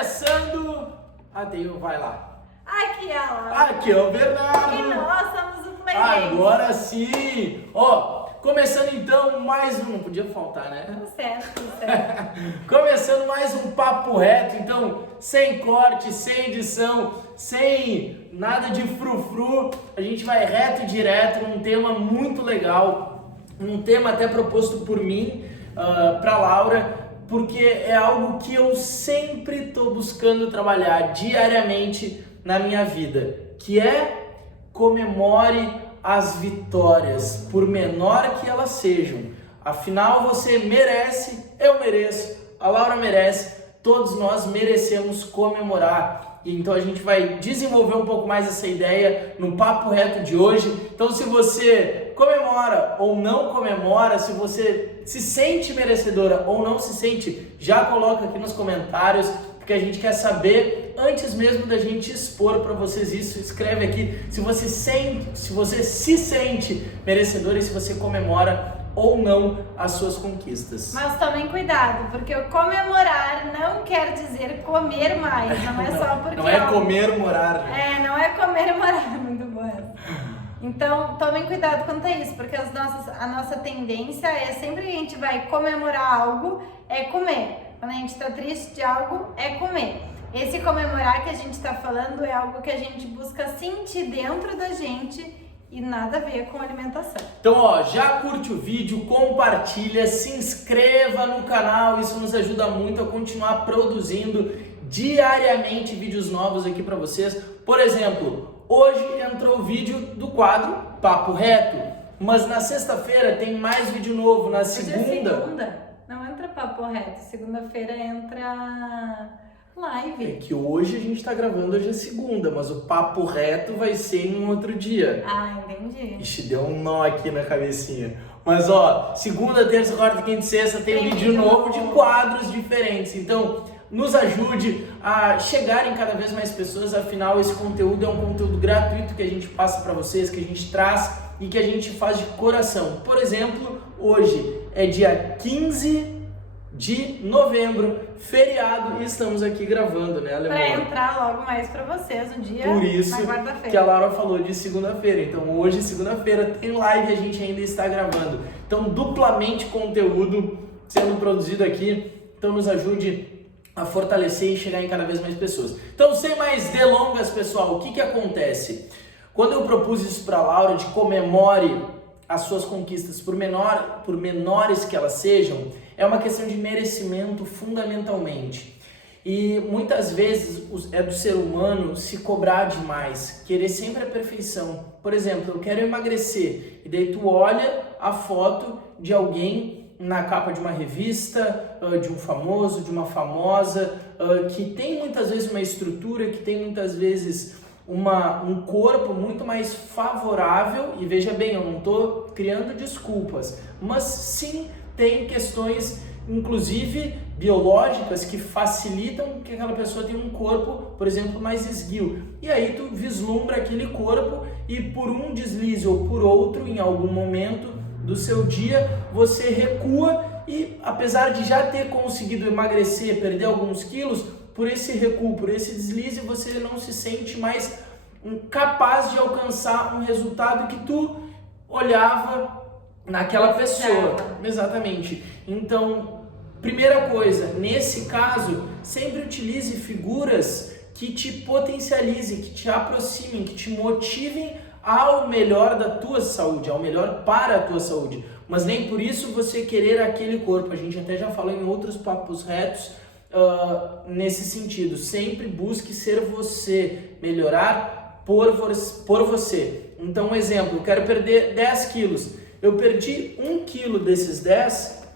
Começando. Vai lá. Aqui, ela. Aqui é o Bernardo. E nós somos o Play. Agora sim. Começando então mais um. Não podia faltar, né? Tudo certo, tudo certo. Começando mais um papo reto. Então, sem corte, sem edição, sem nada de frufru. A gente vai reto e direto num tema muito legal. Um tema até proposto por mim para Laura, porque é algo que eu sempre estou buscando trabalhar diariamente na minha vida, que é comemore as vitórias, por menor que elas sejam. Afinal, você merece, eu mereço, a Laura merece, todos nós merecemos comemorar. Então a gente vai desenvolver um pouco mais essa ideia no papo reto de hoje. Então se você comemora ou não comemora, se você se sente merecedora ou não se sente, já coloca aqui nos comentários, porque a gente quer saber, antes mesmo da gente expor para vocês isso, escreve aqui se você se sente merecedora e se você comemora ou não as suas conquistas. Mas tomem cuidado, porque o comemorar não quer dizer comer mais, não é só porque... Não é comer, morar. Não é comer e morar, muito bom. Então, tomem cuidado quanto a isso, porque a nossa tendência é sempre que a gente vai comemorar algo, é comer. Quando a gente está triste de algo, é comer. Esse comemorar que a gente está falando é algo que a gente busca sentir dentro da gente e nada a ver com alimentação. Então, já curte o vídeo, compartilha, se inscreva no canal, isso nos ajuda muito a continuar produzindo diariamente vídeos novos aqui para vocês. Por exemplo, hoje entrou o vídeo do quadro Papo Reto, mas na sexta-feira tem mais vídeo novo, na segunda... Hoje é segunda. Não entra Papo Reto, segunda-feira entra live. É que hoje a gente tá gravando, hoje é segunda, mas o Papo Reto vai ser em um outro dia. Ah, entendi. Ixi, deu um nó aqui na cabecinha. Mas segunda, terça, quarta, quinta e sexta tem vídeo novo de quadros diferentes. Então, nos ajude a chegar em cada vez mais pessoas. Afinal, esse conteúdo é um conteúdo gratuito que a gente passa para vocês, que a gente traz e que a gente faz de coração. Por exemplo, hoje é dia 15 de novembro, feriado, e estamos aqui gravando, né, Alemão? Pra entrar logo mais pra vocês um dia. Por isso na quarta-feira. que a Laura falou de segunda-feira. Então hoje, segunda-feira, tem live e a gente ainda está gravando. Então, duplamente conteúdo sendo produzido aqui. Então nos ajude a fortalecer e chegar em cada vez mais pessoas. Então, sem mais delongas, pessoal, o que acontece? Quando eu propus isso para a Laura, de comemore as suas conquistas, por menores que elas sejam, é uma questão de merecimento fundamentalmente. E muitas vezes é do ser humano se cobrar demais, querer sempre a perfeição. Por exemplo, eu quero emagrecer, e daí tu olha a foto de alguém na capa de uma revista, de um famoso, de uma famosa, que tem muitas vezes uma estrutura, que tem muitas vezes um corpo muito mais favorável. E veja bem, eu não estou criando desculpas, mas sim tem questões, inclusive biológicas, que facilitam que aquela pessoa tenha um corpo, por exemplo, mais esguio. E aí tu vislumbra aquele corpo e por um deslize ou por outro, em algum momento do seu dia, você recua e, apesar de já ter conseguido emagrecer, perder alguns quilos, por esse recuo, por esse deslize, você não se sente mais capaz de alcançar um resultado que tu olhava naquela pessoa. Exatamente. Então, primeira coisa, nesse caso, sempre utilize figuras que te potencializem, que te aproximem, que te motivem ao melhor da tua saúde, ao melhor para a tua saúde. Mas nem por isso você querer aquele corpo. A gente até já falou em outros papos retos nesse sentido. Sempre busque ser você, melhorar por você. Então, um exemplo, eu quero perder 10 quilos. Eu perdi 1 quilo desses 10,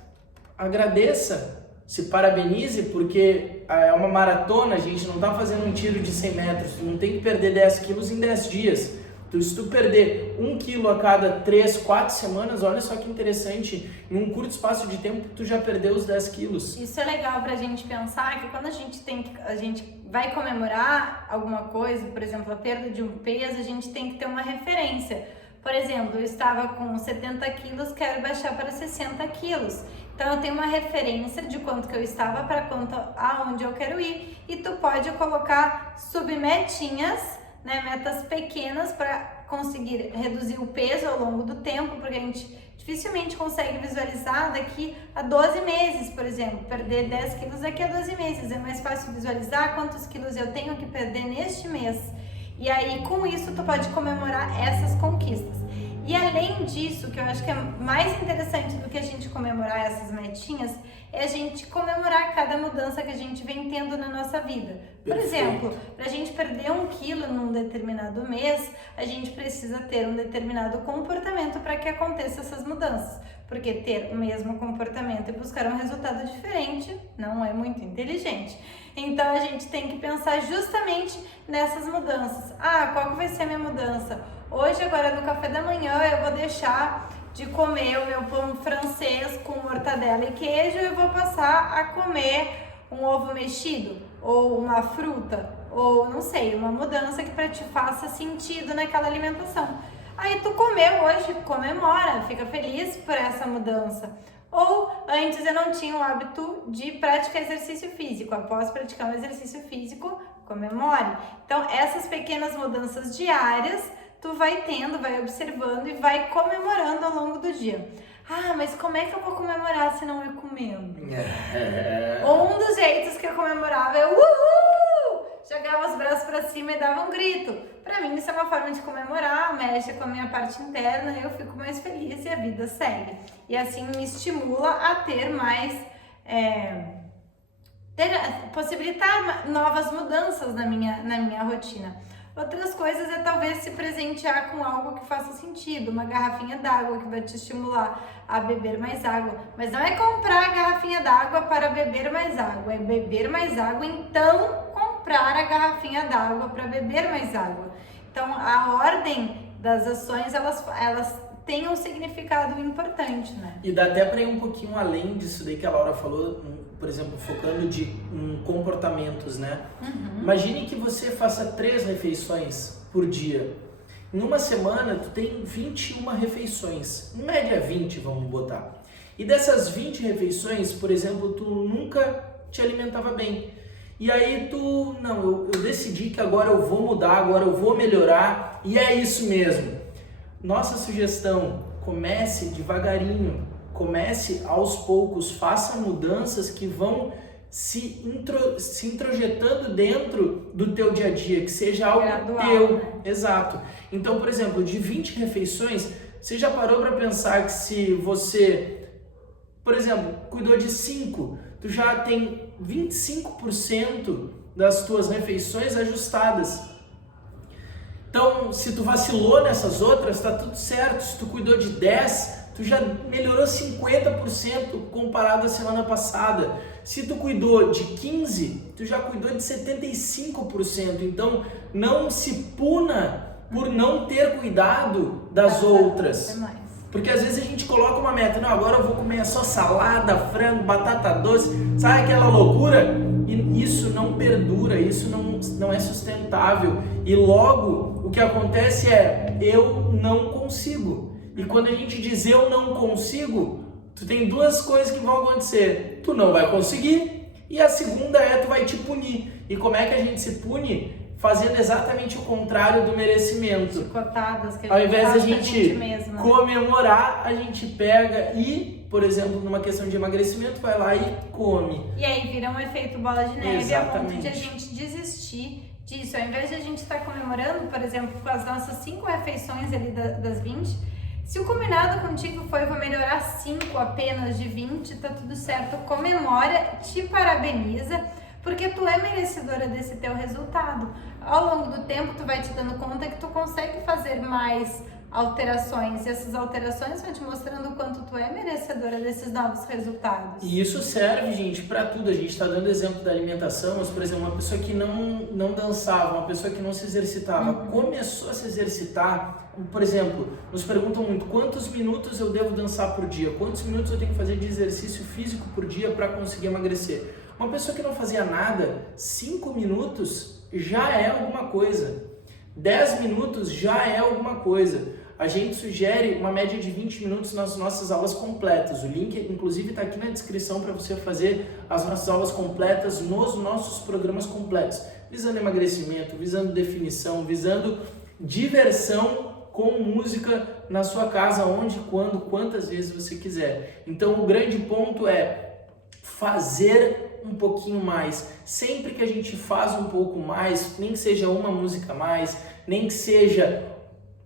agradeça, se parabenize, porque é uma maratona, a gente não está fazendo um tiro de 100 metros, tu não tem que perder 10 quilos em 10 dias. Então, se tu perder 1 quilo a cada 3, 4 semanas, olha só que interessante, em um curto espaço de tempo tu já perdeu os 10 quilos. Isso é legal pra gente pensar, que quando a gente vai comemorar alguma coisa, por exemplo, a perda de um peso, a gente tem que ter uma referência. Por exemplo, eu estava com 70 quilos, quero baixar para 60 quilos. Então eu tenho uma referência de quanto que eu estava para quanto aonde eu quero ir, e tu pode colocar submetinhas, né, metas pequenas para conseguir reduzir o peso ao longo do tempo, porque a gente dificilmente consegue visualizar daqui a 12 meses, por exemplo, perder 10 quilos daqui a 12 meses. É mais fácil visualizar quantos quilos eu tenho que perder neste mês. E aí, com isso, tu pode comemorar essas conquistas. E além disso, que eu acho que é mais interessante do que a gente comemorar essas metinhas, é a gente comemorar cada mudança que a gente vem tendo na nossa vida. Por exemplo, para a gente perder 1 quilo num determinado mês, a gente precisa ter um determinado comportamento para que aconteça essas mudanças. Porque ter o mesmo comportamento e buscar um resultado diferente não é muito inteligente. Então a gente tem que pensar justamente nessas mudanças. Qual que vai ser a minha mudança? Hoje, agora no café da manhã, eu vou deixar de comer o meu pão francês com mortadela e queijo e eu vou passar a comer um ovo mexido ou uma fruta ou, não sei, uma mudança que para te faça sentido naquela alimentação. Aí tu comeu hoje, comemora, fica feliz por essa mudança. Ou antes eu não tinha o hábito de praticar exercício físico. Após praticar um exercício físico, comemore. Então essas pequenas mudanças diárias tu vai tendo, vai observando e vai comemorando ao longo do dia. Mas como é que eu vou comemorar se não é comendo? Um dos jeitos que eu comemorava é uhul! Jogava os braços pra cima e dava um grito. Pra mim isso é uma forma de comemorar, mexe com a minha parte interna, eu fico mais feliz e a vida segue. E assim me estimula a ter mais... possibilitar novas mudanças na minha rotina. Outras coisas é talvez se presentear com algo que faça sentido, uma garrafinha d'água que vai te estimular a beber mais água. Mas não é comprar a garrafinha d'água para beber mais água, é beber mais água, então comprar a garrafinha d'água para beber mais água. Então a ordem das ações, elas têm um significado importante, né? E dá até para ir um pouquinho além disso daí que a Laura falou, por exemplo, focando em comportamentos, né? Imagine que você faça 3 refeições por dia. Em uma semana, tu tem 21 refeições. Em média, 20, vamos botar. E dessas 20 refeições, por exemplo, tu nunca te alimentava bem. E aí eu decidi que agora eu vou mudar, agora eu vou melhorar. E é isso mesmo. Nossa sugestão, comece devagarinho. Comece aos poucos, faça mudanças que vão se introjetando dentro do teu dia a dia, que seja algo gradual, teu. Né? Exato. Então, por exemplo, de 20 refeições, você já parou para pensar que se você, por exemplo, cuidou de 5, tu já tem 25% das tuas refeições ajustadas. Então, se tu vacilou nessas outras, tá tudo certo. Se tu cuidou de 10, tu já melhorou 50% comparado à semana passada. Se tu cuidou de 15, tu já cuidou de 75%. Então, não se puna por não ter cuidado das outras. Porque às vezes a gente coloca uma meta, não, agora eu vou comer só salada, frango, batata doce, sabe aquela loucura? E isso não perdura, isso não é sustentável. E logo, o que acontece é, eu não consigo. E quando a gente diz eu não consigo, tu tem 2 coisas que vão acontecer. Tu não vai conseguir e a segunda é tu vai te punir. E como é que a gente se pune? Fazendo exatamente o contrário do merecimento. Chicotadas que a gente ao invés faz de a gente mesmo, comemorar, a gente pega e, por exemplo, numa questão de emagrecimento, vai lá e come. E aí vira um efeito bola de neve, Exatamente. a ponto de a gente desistir disso. Ao invés de a gente estar comemorando, por exemplo, com as nossas 5 refeições ali das 20, se o combinado contigo foi vou melhorar 5 apenas de 20, tá tudo certo, comemora, te parabeniza, porque tu é merecedora desse teu resultado. Ao longo do tempo, tu vai te dando conta que tu consegue fazer mais alterações, e essas alterações vão te mostrando o quanto tu é merecedora desses novos resultados. E isso serve, gente, para tudo. A gente está dando exemplo da alimentação, mas, por exemplo, uma pessoa que não dançava, uma pessoa que não se exercitava, começou a se exercitar. Por exemplo, nos perguntam muito, quantos minutos eu devo dançar por dia? Quantos minutos eu tenho que fazer de exercício físico por dia para conseguir emagrecer? Uma pessoa que não fazia nada, 5 minutos já é alguma coisa. 10 minutos já é alguma coisa. a gente sugere uma média de 20 minutos nas nossas aulas completas. O link, inclusive, está aqui na descrição para você fazer as nossas aulas completas nos nossos programas completos, visando emagrecimento, visando definição, visando diversão com música na sua casa, onde, quando, quantas vezes você quiser. Então, o grande ponto é fazer um pouquinho mais. Sempre que a gente faz um pouco mais, nem que seja uma música a mais, nem que seja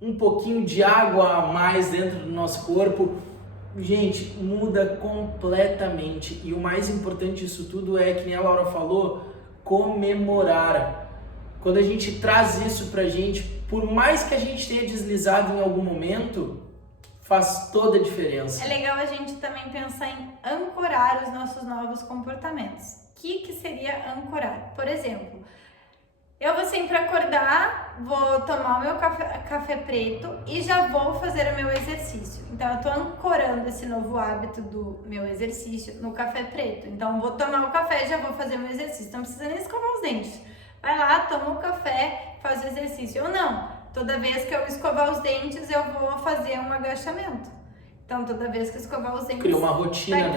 um pouquinho de água a mais dentro do nosso corpo, gente, muda completamente. E o mais importante disso tudo é, que nem a Laura falou, comemorar. Quando a gente traz isso pra gente, por mais que a gente tenha deslizado em algum momento, faz toda a diferença. É legal a gente também pensar em ancorar os nossos novos comportamentos. O que seria ancorar? Por exemplo, eu vou sempre acordar, vou tomar o meu café preto e já vou fazer o meu exercício. Então, eu tô ancorando esse novo hábito do meu exercício no café preto. Então, vou tomar o café e já vou fazer o meu exercício. Então, não precisa nem escovar os dentes. Vai lá, toma o café, faz o exercício. Ou não, toda vez que eu escovar os dentes, eu vou fazer um agachamento. Então, toda vez que eu escovar os dentes... Cria uma rotina,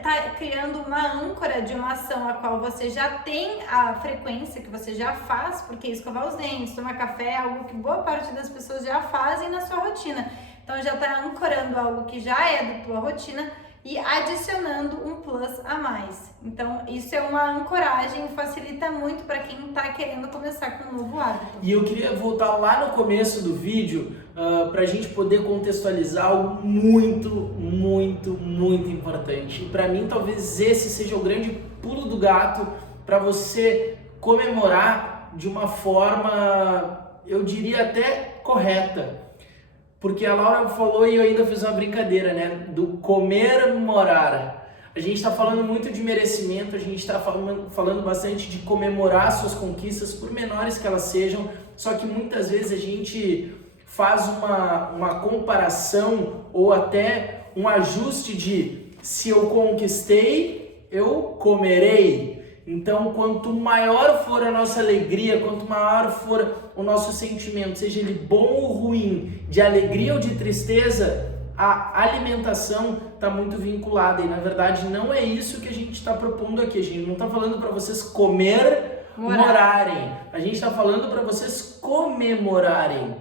tá criando uma âncora de uma ação a qual você já tem a frequência, que você já faz, porque escovar os dentes, tomar café é algo que boa parte das pessoas já fazem na sua rotina. Então, já tá ancorando algo que já é da tua rotina e adicionando um plus a mais. Então, isso é uma ancoragem, facilita muito para quem está querendo começar com um novo hábito. E eu queria voltar lá no começo do vídeo para a gente poder contextualizar algo muito, muito, muito importante. E para mim, talvez esse seja o grande pulo do gato para você comemorar de uma forma, eu diria até correta. Porque a Laura falou e eu ainda fiz uma brincadeira, né? Do comemorar. A gente está falando muito de merecimento, a gente está falando bastante de comemorar suas conquistas, por menores que elas sejam, só que muitas vezes a gente faz uma comparação ou até um ajuste de se eu conquistei, eu comerei. Então, quanto maior for a nossa alegria, quanto maior for o nosso sentimento, seja ele bom ou ruim, de alegria ou de tristeza, a alimentação está muito vinculada. E, na verdade, não é isso que a gente está propondo aqui. A gente não está falando para vocês comemorarem. A gente está falando para vocês comemorarem.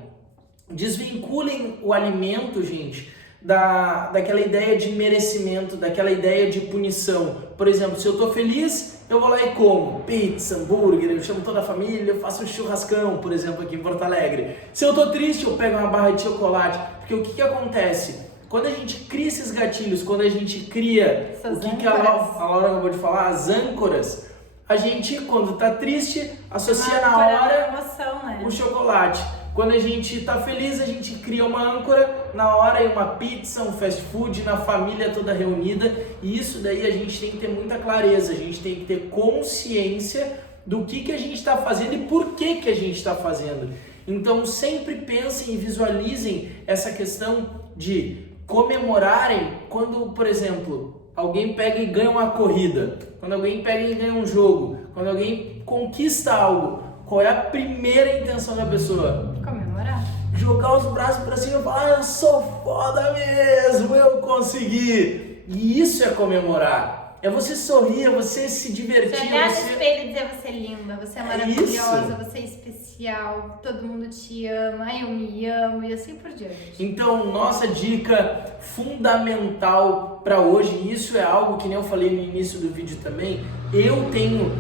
Desvinculem o alimento, gente, daquela ideia de merecimento, daquela ideia de punição. Por exemplo, se eu estou feliz, eu vou lá e como pizza, hambúrguer, eu chamo toda a família, eu faço um churrascão, por exemplo, aqui em Porto Alegre. Se eu estou triste, eu pego uma barra de chocolate. Porque o que acontece? Quando a gente cria esses gatilhos, quando a gente cria o que a Laura acabou de falar, as âncoras, a gente, quando está triste, associa na hora emoção, né? o chocolate. Quando a gente está feliz, a gente cria uma âncora na hora, e uma pizza, um fast food, na família toda reunida. E isso daí a gente tem que ter muita clareza, a gente tem que ter consciência do que a gente está fazendo e por que a gente está fazendo. Então sempre pensem e visualizem essa questão de comemorarem quando, por exemplo, alguém pega e ganha uma corrida, quando alguém pega e ganha um jogo, quando alguém conquista algo. Qual é a primeira intenção da pessoa? Comemorar. Jogar os braços pra cima e falar, eu sou foda mesmo, eu consegui. E isso é comemorar. É você sorrir, é você se divertir. Você olhar no espelho e dizer, você é linda, você é maravilhosa, você é especial, todo mundo te ama, eu me amo e assim por diante. Então, nossa dica fundamental para hoje, e isso é algo que nem eu falei no início do vídeo também, eu tenho,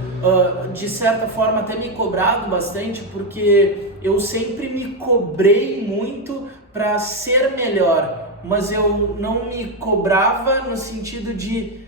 de certa forma, até me cobrado bastante, porque eu sempre me cobrei muito para ser melhor, mas eu não me cobrava no sentido de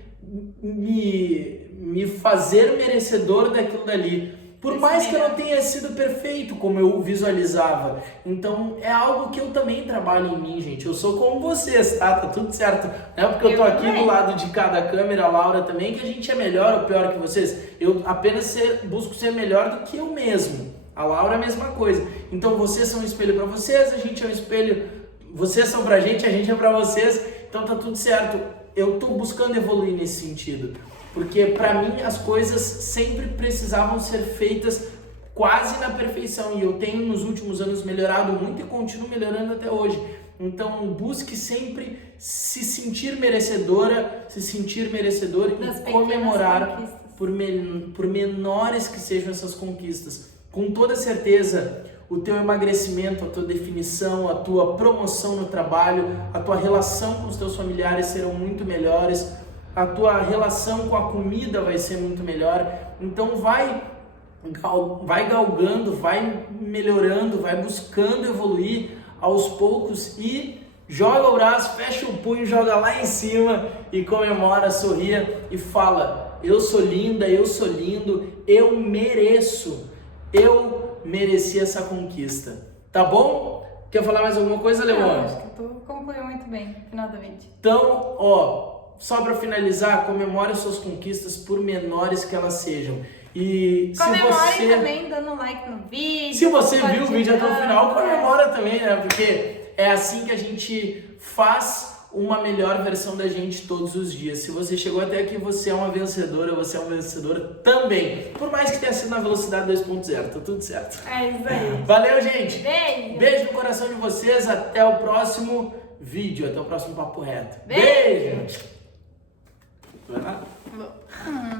me fazer merecedor daquilo dali. Por mais que eu não tenha sido perfeito como eu visualizava. Então é algo que eu também trabalho em mim, gente. Eu sou como vocês, tá? Tá tudo certo. Não é porque eu tô aqui do lado de cada câmera, a Laura também, que a gente é melhor ou pior que vocês. Eu apenas busco ser melhor do que eu mesmo. A Laura é a mesma coisa. Então vocês são um espelho pra vocês, a gente é um espelho. Vocês são pra gente, a gente é pra vocês. Então tá tudo certo. Eu tô buscando evoluir nesse sentido. Porque para mim as coisas sempre precisavam ser feitas quase na perfeição, e eu tenho nos últimos anos melhorado muito e continuo melhorando até hoje. Então busque sempre se sentir merecedor Das e comemorar conquistas. por menores que sejam essas conquistas. Com toda certeza, o teu emagrecimento, a tua definição, a tua promoção no trabalho, a tua relação com os teus familiares serão muito melhores, a tua relação com a comida vai ser muito melhor. Então vai galgando, vai melhorando, vai buscando evoluir aos poucos e joga o braço, fecha o punho, joga lá em cima e comemora, sorria e fala: eu sou linda, eu sou lindo, eu mereço, eu mereci essa conquista. Tá bom? Quer falar mais alguma coisa, Leon? Acho que tu concluiu muito bem no final do vídeo. Então, só para finalizar, comemore as suas conquistas por menores que elas sejam. E Comemore também dando like no vídeo. Se você viu o vídeo até o final, comemora também, né? Porque é assim que a gente faz uma melhor versão da gente todos os dias. Se você chegou até aqui, você é uma vencedora, você é um vencedor também. Por mais que tenha sido na velocidade 2.0, tá tudo certo. É isso aí. Valeu, gente! Beijo! Beijo no coração de vocês, até o próximo vídeo, até o próximo Papo Reto. Beijo. Beijo.